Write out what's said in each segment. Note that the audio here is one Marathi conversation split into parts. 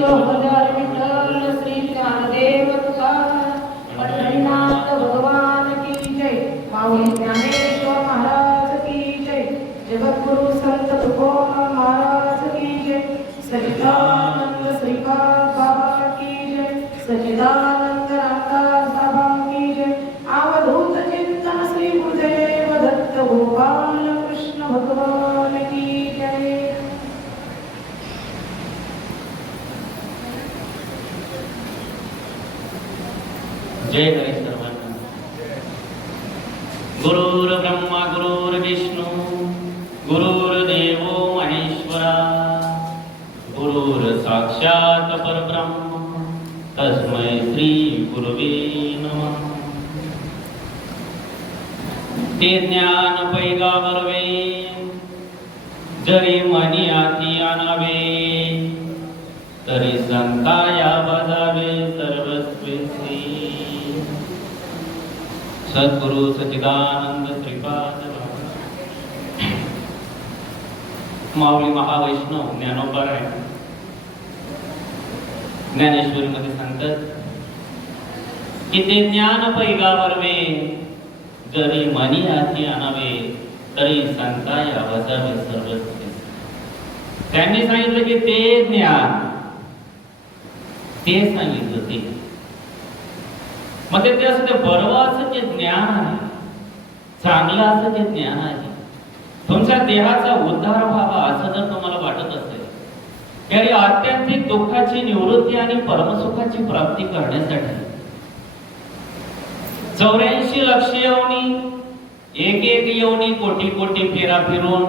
विठ्ठल गुरुर्देव महेश्वरा गुरुर साक्षात परब्रह्म तस्मै श्री गुरुवे नमः. ते ज्ञान पैगा वरवे जरी मनी आती आणावे तरी संता या बजावे सर्वस्वी श्री सद्गुरु सचिदानंद श्रीपाद माऊली महावैष्णव ज्ञानोबा आहे. ज्ञानेश्वरीमध्ये सांगतात की ते ज्ञान पैगावरवे जरी मनी हाती आणावे तरी सांगता यावजावे सर्व त्यांनी सांगितलं की ते ज्ञान ते सांगितलं ते. मग ते असं ते बरवाचं जे ज्ञान आहे चांगलं असं जे ज्ञान आहे तुमच्या देहाचा उद्धार व्हावा असं जर तुम्हाला वाटत असेल तरी आत्यंतिक दुःखाची निवृत्ती आणि परमसुखाची प्राप्ती करण्यासाठी. चौऱ्याऐंशी लक्ष येऊनी एक एक येऊनी कोटी कोटी फेरा फिरून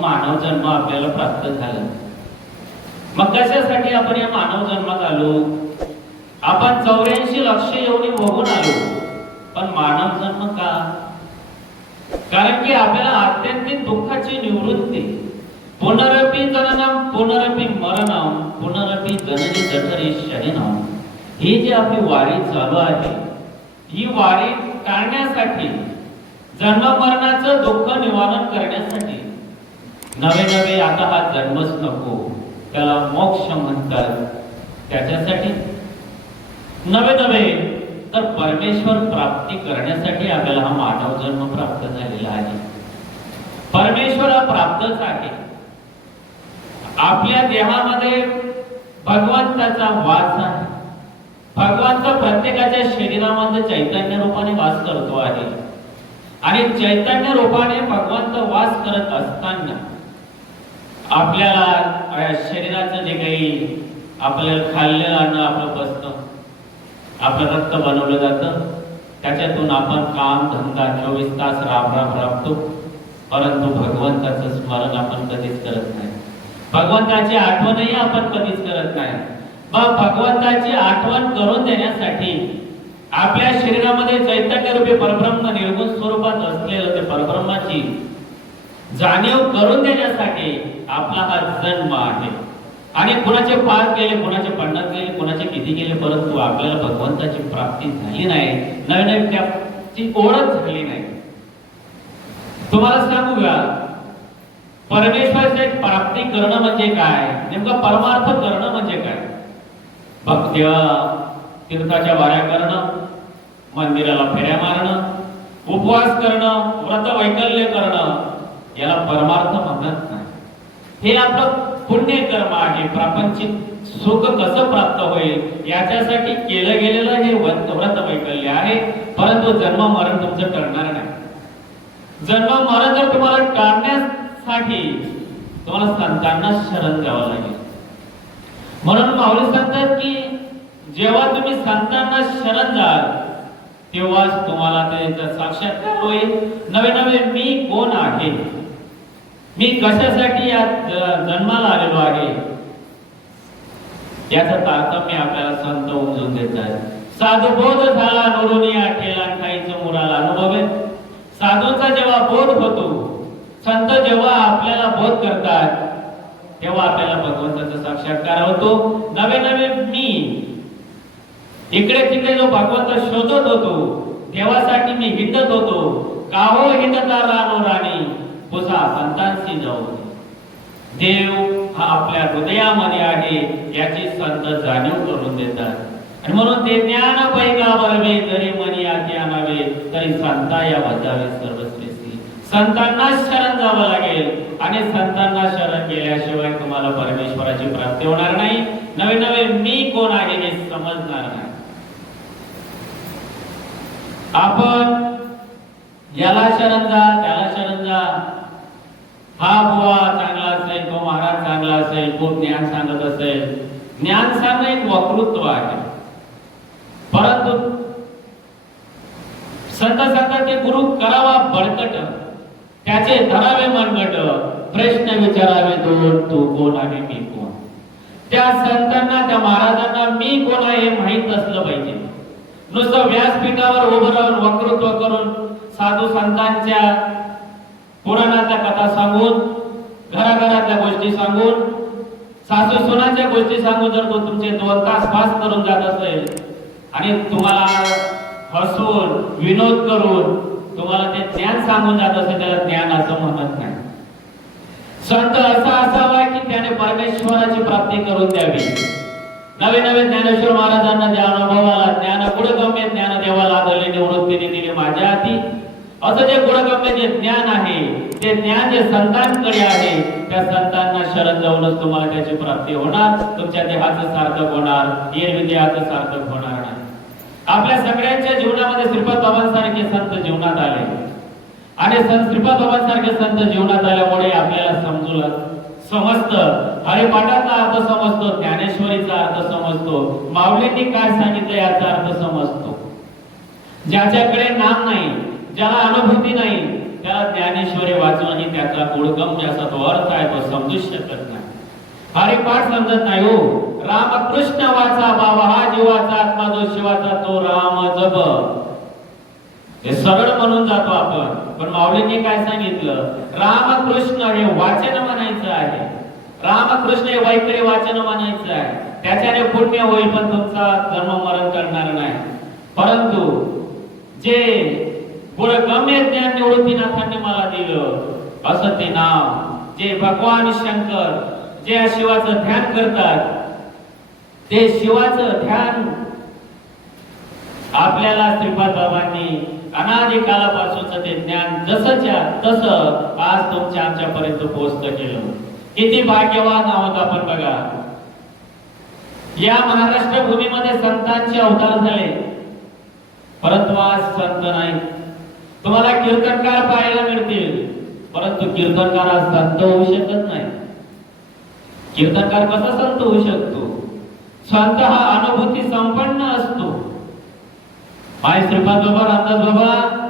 मानव जन्म आपल्याला प्राप्त झाला. मग कशासाठी आपण या मानव जन्मात आलो? आपण चौऱ्याऐंशी लक्ष येऊनी बघून आलो. पण मानव जन्म का? कारण की आपल्याला आत्यंतिक दुःखाची निवृत्ती पुनरपी जननम पुनरपी मरणम पुनरपी जननी जठरी शरीनम ही जी आपली वारी चालू आहे ही वारी टाळण्यासाठी जन्म मरणाचं दुःख निवारण करण्यासाठी नवे नवे आता हा जन्मच नको त्याला मोक्ष म्हणतात त्याच्यासाठी. नवे नवे तर परमेश्वर प्राप्ती करण्यासाठी आपल्याला हा मानव जन्म प्राप्त झालेला आहे. परमेश्वर हा प्राप्तच आहे. आपल्या देहामध्ये भगवंताचा वास आहे. भगवंत प्रत्येकाच्या शरीरामध्ये चैतन्य रूपाने वास करतो आहे. आणि चैतन्य रूपाने भगवंत वास करत असताना आपल्याला शरीराचं जे काही आपल्याला खाल्लेलं अन्न आपलं बसतं आपलं रक्त बनवलं जातं. त्याच्यातून आपण काम धंदा चोवीस तास राब राब राबतो. परंतु भगवंताचं स्मरण आपण कधीच करत नाही. भगवंताची आठवणही आपण कधीच करत नाही. मग भगवंताची आठवण करून देण्यासाठी आपल्या शरीरामध्ये चैतन्य रूपी परब्रह्म निर्गुण स्वरूपात असलेलं ते परब्रह्माची जाणीव करून देण्यासाठी आपला हा जन्म आहे. आणि कुणाचे पाच गेले कुणाचे पन्नास गेले कुणाचे किती गेले परंतु? आपल्याला भगवंताची प्राप्ती झाली नाही. नवीन नवीन त्याची ओळख झाली नाही. तुम्हाला सांगू का परमेश्वराची प्राप्ती करणं म्हणजे काय? नेमका परमार्थ करणं म्हणजे काय? भक्त्य तीर्थाच्या वाऱ्या करणं मंदिराला फेऱ्या मारणं उपवास करणं व्रत वैकल्य करणं याला परमार्थ म्हणत नाही. हे आपलं पुण्यकर्म आहे प्रापंचिक सुख कसं प्राप्त होईल याच्यासाठी केलं गेलेलं हे व्रत व्रत वैकल्य आहे. परंतु जन्म मरण तुमचं टळणार नाही. जन्म मरण जर तुम्हाला टाळण्यासाठी तुम्हाला संतांना शरण द्यावं लागेल. म्हणून माऊली सांगतात की जेव्हा तुम्ही संतांना शरण जाल तेव्हाच तुम्हाला त्याचा साक्षात्कार होईल. नवे नवे मी कोण आहे? मी कशासाठी या जन्माला आलेलो आहे? याचं तारतम्य आपल्याला संत उमजून देतात. साधू बोध झाला नोरून या काहीच मुराला अनुभव आहे जेव्हा बोध होतो संत जेव्हा आपल्याला बोध करतात तेव्हा आपल्याला भगवंताचा साक्षात्कार होतो. नवे नवे मी इकडे इकडे तिकडे जो भगवंत शोधत होतो देवासाठी मी हिंडत होतो. काहो हिंडता रानो राणी पुसा संतांशी जाऊ देव हा आपल्या हृदयामध्ये आहे याची संत जाणीव करून देतात. आणि म्हणून ते ज्ञान पैगा बळवे जरी मनी आती आणावे तरी संता या वजावे सर्वश्रेष्ठी. संतांना शरण जावं लागेल. आणि संतांना शरण गेल्याशिवाय तुम्हाला परमेश्वराची प्राप्ती होणार नाही. नवे नवे मी कोण आहे हे समजणार नाही. आपण याला शरण जा त्याला शरण जा हा बुवा चांगला असेल तो महाराज चांगला ज्ञान सांगत असेल ज्ञान सांगणं एक वक्तृत्व आहे परंतु संत सांगतात की गुरु करावा बळकट त्याचे धरावे मनगट प्रश्न विचारावे दोन तू कोण आणि मी कोण? त्या संतांना त्या महाराजांना मी कोण आहे हे माहीत असलं पाहिजे. नुसतं व्यासपीठावर उभं राहून वक्तृत्व करून साधू संतांच्या पुराणाच्या कथा सांगून घराघरातल्या गोष्टी सांगून सासू सुनाच्या गोष्टी सांगून जर तो तुमचे दोन तास पास करून जात असेल आणि तुम्हाला हसून विनोद करून तुम्हाला ते ज्ञान सांगून जात असेल त्याला ज्ञान असं म्हणत नाही. संत असा असावा की त्याने परमेश्वराची प्राप्ती करून द्यावी. नवे नवे ज्ञानेश्वर महाराजांना ज्या अनुभवाला ज्ञान पुढे गम्य ज्ञान देवाला आदरले निवृत्तीने दिले माझ्या हाती. असं जे गुणगम्य जे ज्ञान आहे ते ज्ञान जे संतांकडे आहे त्या संतांना शरण जाऊनच तुम्हाला त्याची प्राप्ती होणार. तुमच्या देहाचं सार्थक होणार एरवी देहाचं सार्थक होणार नाही. आपल्या सगळ्यांच्या जीवनामध्ये श्रीपद बाबांसारखे संत जीवनात आले. आणि संत श्रीपाद बाबांसारखे संत जीवनात आल्यामुळे आपल्याला समजू समजतं. हरिपाठाचा अर्थ समजतो ज्ञानेश्वरीचा अर्थ समजतो माऊलींनी काय सांगितलं याचा अर्थ समजतो. ज्याच्याकडे नाम नाही ज्याला अनुभूती नाही त्याला ज्ञानेश्वरी आणि त्याचा गुणगम ज्याचा तो अर्थ आहे तो समजू शकत नाही. हरिपाठ समजत नाही हो. रामकृष्ण वाचा बाबा हा जीवाचा आत्मा जो शिवाचा तो राम जप. हे सरळ म्हणून जातो आपण. पण माऊलींनी काय सांगितलं? रामकृष्ण हे वाचन म्हणायचं आहे. रामकृष्ण हे वैकरी वाचन म्हणायचं आहे. त्याच्याने पुण्य होईल पण तुमचा जन्म मरण करणार नाही. परंतु जे गुणगम्य ज्ञान निवृत्तीनाथांनी मला दिलं. असं ते नाव. जे भगवान शंकर जे शिवाचं ध्यान करतात ते शिवाचं ध्यान आपल्याला श्रीपाद बाबांनी अनादी कालापासूनच ते ज्ञान जसंच्या तस आज तुमच्या आमच्यापर्यंत पोहोचत केलं. किती भाग्यवान आहोत आपण बघा. या महाराष्ट्र भूमीमध्ये संतांचे अवतार झाले. परंतु आज संत नाही तुम्हाला कीर्तनकार पाहायला मिळतील. परंतु कीर्तनकार आज संत होऊ शकत नाही. कीर्तनकार कसा संत होऊ शकतो? संत हा अनुभूती संपन्न असतो. माय श्रीपाद बाबा रामदास बाबा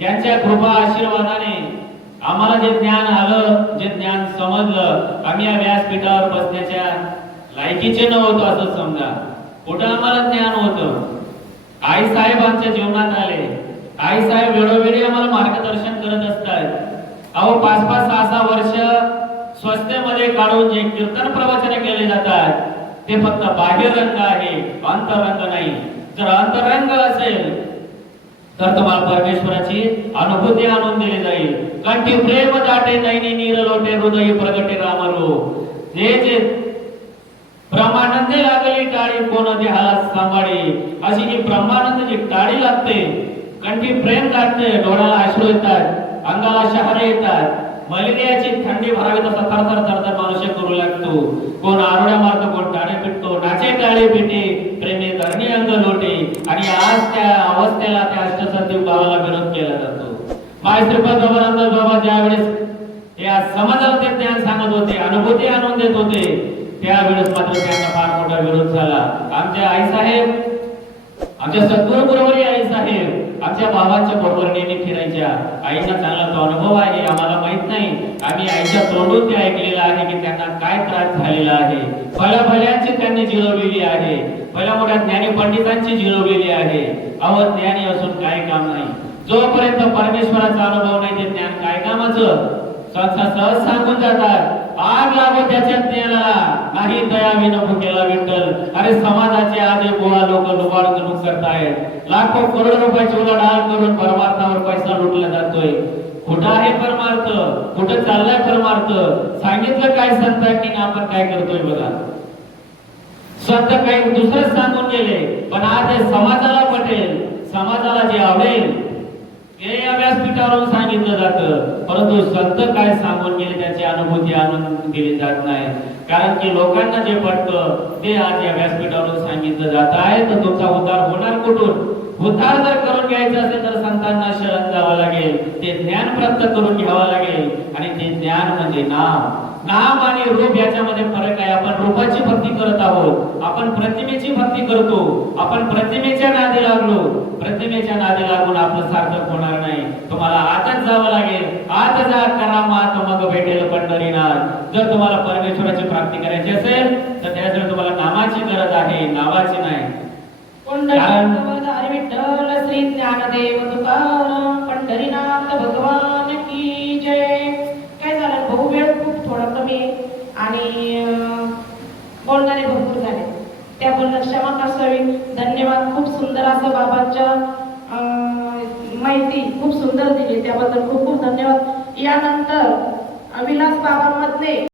यांच्या कृपा आशीर्वादाने आम्हाला जे ज्ञान आलं जे ज्ञान समजलं आम्ही या व्यासपीठावर बसण्याच्या लायकीचे नव्हतो असं समजा. कुठं आम्हाला ज्ञान होतं? आई साहेब आमच्या जीवनात आले. आई साहेब वेळोवेळी आम्हाला मार्गदर्शन करत असतात. अहो पाच पाच सहा सहा वर्ष स्वस्तेमध्ये काढून जे कीर्तन प्रवचन केले जातात ते फक्त बाह्य रंग आहे अंतरंग नाही. जर अंतरंग असेल तर तुम्हाला परमेश्वराची अनुभूती आणून दिली जाईल. कंठी प्रेम दाटे नैनी नीर लोटे हृदय प्रगटे रामलो जे जे ब्रह्मानंदे लागली टाळी कोण देहाला सांभाळी? अशी ही ब्रह्मानंद जी टाळी लागते. कारण की प्रेम दाटते डोळ्याला अश्रू येतात अंगाला शहारे येतात. मलेरियाची थंडी भरावी तसा थरथर थरथर मनुष्य करू लागतो. कोण आरोड्या मारतो कोण टाळे पिटतो नाचे टाळे पिटे प्रेमे धरणी अंग लोटे. आणि आज त्या अवस्थेला त्या अष्टसंधी भावाला विरोध केला जातो. माय श्रीपाद बाबा बाबा ज्यावेळेस या समाजाला ते ज्ञान सांगत होते अनुभूती आणून देत होते त्यावेळेस मात्र त्यांना फार मोठा विरोध झाला. आमच्या आई साहेब आमच्या सद्गुरु बरोबर आई आमच्या बाबांच्या बरोबर नेहमी फिरायच्या. आईचा चांगला तो अनुभव आहे. आम्हाला माहीत नाही. आम्ही आईच्या तोंडून ते ऐकलेलं आहे की त्यांना काय त्रास झालेला आहे. फळ्या फळ्यांची त्यांनी जिरवलेली आहे. भल्या मोठ्या ज्ञानी पंडितांची जिरवलेली आहे. अहो ज्ञानी असून काय काम नाही. जोपर्यंत परमेश्वराचा अनुभव नाही ते ज्ञान काय कामाचं? सहसा सहज सांगून जातात. आग लागो त्याच्यात नेला नाही दया विनो केला विठ्ठल. अरे समाजाचे आज गोळा लोक लुबाड गणूक करतायत. लाखो करोड रुपयाची उलाढाल करून परमार्थावर पैसा लुटला जातोय. कुठं आहे परमार्थ? कुठं चाललाय परमार्थ? सांगितलं काय संतांनी आणि आपण काय करतोय बघा. स्वतः काही दुसरं सांगून गेले पण आज हे समाजाला पटेल. समाजाला जे आवडेल हे या व्यासपीठावरून सांगितलं जातं. परंतु संत काय सांगून गेले त्याची अनुभूती आणून दिली जात नाही. कारण की लोकांना जे पडतं ते आज या व्यासपीठावरून सांगितलं जात आहे. तर तुमचा उद्धार होणार कुठून? उद्धार जर करून घ्यायचा असेल तर संतांना शरण जावं लागेल. ते ज्ञान प्राप्त करून घ्यावं लागेल. आणि ते ज्ञान म्हणजे नाम. नाम आणि रूप याच्यामध्ये फरक आहे. आपण रूपाची भक्ती करत आहोत. आपण प्रतिमेची भक्ती करतो. आपण प्रतिमेच्या नादी लागलो. प्रतिमेच्या नादी लागून आपलं सार्थक होणार नाही. तुम्हाला आजच जावं लागेल. आज जा करा मात मग भेटेल पंढरीनाथ. जर तुम्हाला परमेश्वराची प्राप्ती करायची असेल तर त्यासाठी तुम्हाला नामाची गरज आहे नावाची नाही. कारण- श्री ज्ञानदेव तुकाराम पंढरीनाथ भगवान की जय काय झालं भाऊ वेळ खूप थोडा कमी आहे आणि अं, बोलणारे भरपूर झाले त्याबद्दल क्षमा असावी धन्यवाद खूप सुंदर असं अं, माहिती खूप सुंदर दिली. त्याबद्दल खूप खूप धन्यवाद. यानंतर विलास बाबा मधले